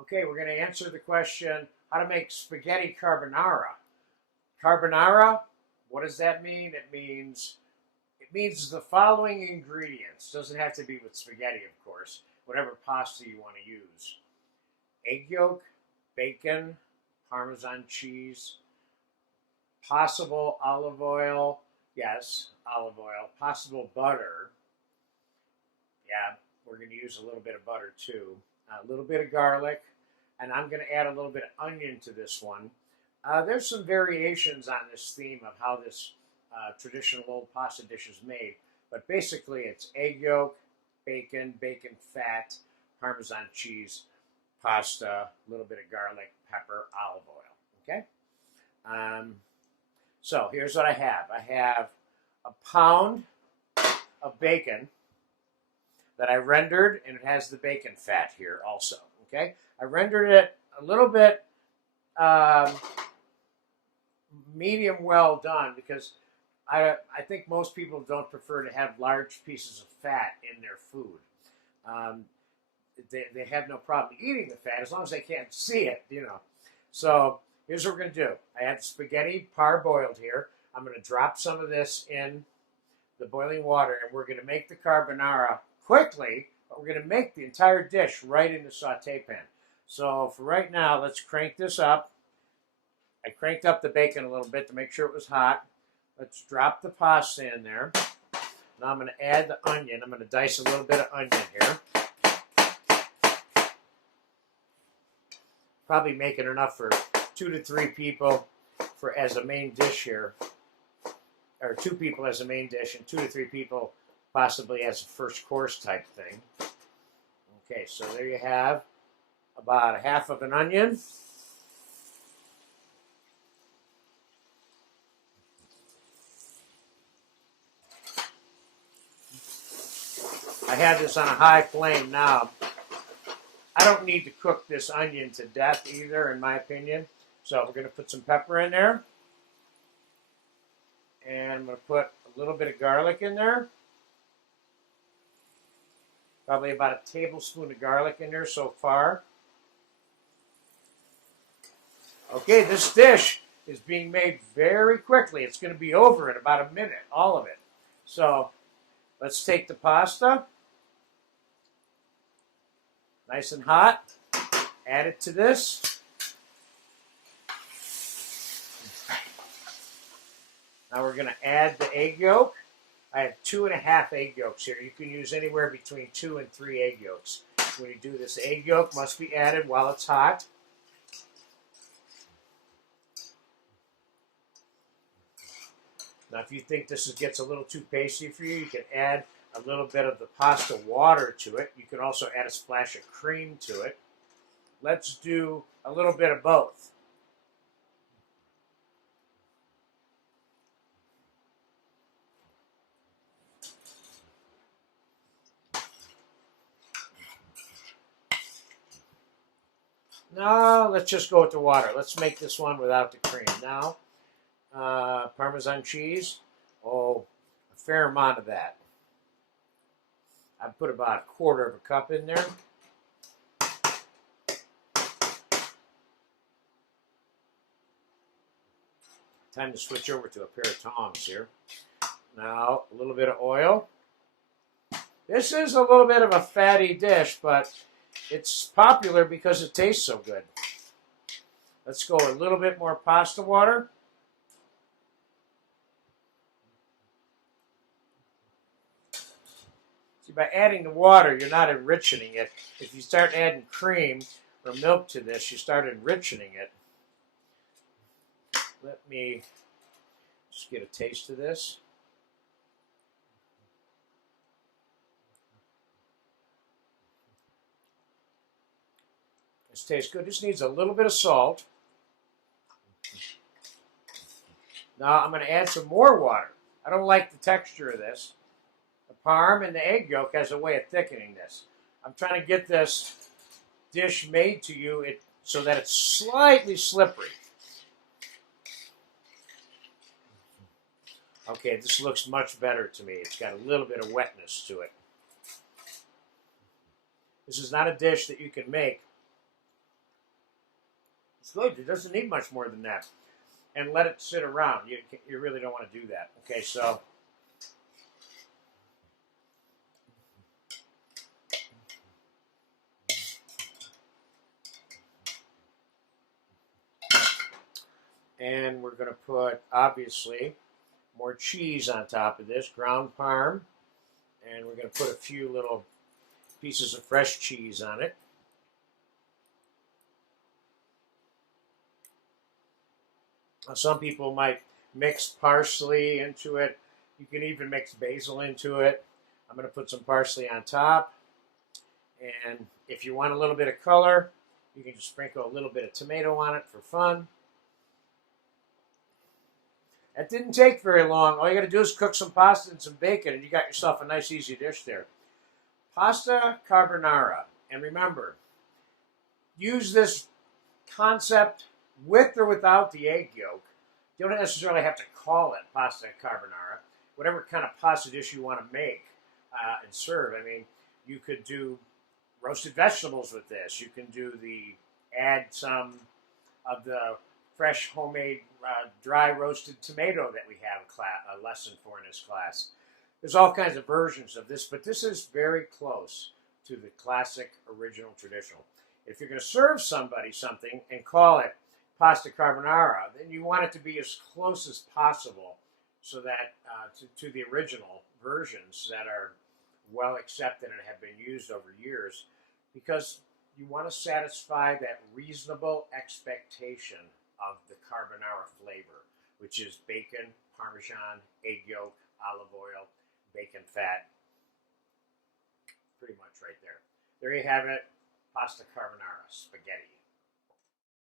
Okay, we're going to answer the question, how to make spaghetti carbonara. Carbonara, what does that mean? It means the following ingredients. Doesn't have to be with spaghetti, of course. Whatever pasta you want to use. Egg yolk, bacon, Parmesan cheese, possible olive oil. Yes, olive oil. Possible butter. Yeah, we're going to use a little bit of butter too. A little bit of garlic. And I'm going to add a little bit of onion to this one. There's some variations on this theme of how this traditional old pasta dish is made. But basically, it's egg yolk, bacon, bacon fat, Parmesan cheese, pasta, a little bit of garlic, pepper, olive oil. Okay? So here's what I have. I have a pound of bacon that I rendered, and it has the bacon fat here also. Okay? I rendered it a little bit medium well done because I think most people don't prefer to have large pieces of fat in their food. They have no problem eating the fat as long as they can't see it, you know. So here's what we're going to do. I have spaghetti parboiled here. I'm going to drop some of this in the boiling water, and we're going to make the carbonara quickly, but we're going to make the entire dish right in the saute pan. So for right now, let's crank this up. I cranked up the bacon a little bit to make sure it was hot. Let's drop the pasta in there. Now I'm going to add the onion. I'm going to dice a little bit of onion here. Probably making enough for 2 to 3 people as a main dish here. Or 2 people as a main dish and 2 to 3 people possibly as a first course type thing. Okay, so there you have about a half of an onion. I have this on a high flame now. I don't need to cook this onion to death either, in my opinion. So we're going to put some pepper in there. And I'm going to put a little bit of garlic in there. Probably about a tablespoon of garlic in there so far. Okay, this dish is being made very quickly. It's going to be over in about a minute, all of it. So let's take the pasta. Nice and hot. Add it to this. Now we're going to add the egg yolk. I have 2½ egg yolks here. You can use anywhere between 2 and 3 egg yolks. When you do this, the egg yolk must be added while it's hot. Now if you think this gets a little too pasty for you, you can add a little bit of the pasta water to it. You can also add a splash of cream to it. Let's do a little bit of both. No, let's just go with the water. Let's make this one without the cream. Now, Parmesan cheese. Oh, a fair amount of that. I put about 1/4 cup in there. Time to switch over to a pair of tongs here. Now, a little bit of oil. This is a little bit of a fatty dish, but it's popular because it tastes so good. Let's go a little bit more pasta water. See, by adding the water, you're not enriching it. If you start adding cream or milk to this, you start enriching it. Let me just get a taste of this. This tastes good. This needs a little bit of salt. Now I'm going to add some more water. I don't like the texture of this. The parm and the egg yolk has a way of thickening this. I'm trying to get this dish made to you so that it's slightly slippery. Okay, this looks much better to me. It's got a little bit of wetness to it. This is not a dish that you can make It's good. It doesn't need much more than that. And let it sit around. You really don't want to do that. Okay, so and we're going to put, obviously, more cheese on top of this, ground Parm. And we're going to put a few little pieces of fresh cheese on it. Now, some people might mix parsley into it. You can even mix basil into it. I'm going to put some parsley on top. And if you want a little bit of color, you can just sprinkle a little bit of tomato on it for fun. That didn't take very long. All you got to do is cook some pasta and some bacon, and you got yourself a nice, easy dish there. Pasta carbonara. And remember, use this concept with or without the egg yolk. You don't necessarily have to call it pasta carbonara. Whatever kind of pasta dish you want to make and serve. I mean, you could do roasted vegetables with this. You can add some of the fresh homemade dry roasted tomato that we have a lesson for in this class. There's all kinds of versions of this, but this is very close to the classic, original, traditional. If you're going to serve somebody something and call it pasta carbonara, then you want it to be as close as possible so that to the original versions that are well accepted and have been used over years, because you want to satisfy that reasonable expectation of the carbonara flavor, which is bacon, parmesan, egg yolk, olive oil, bacon fat. Pretty much right there. There you have it, pasta carbonara, spaghetti.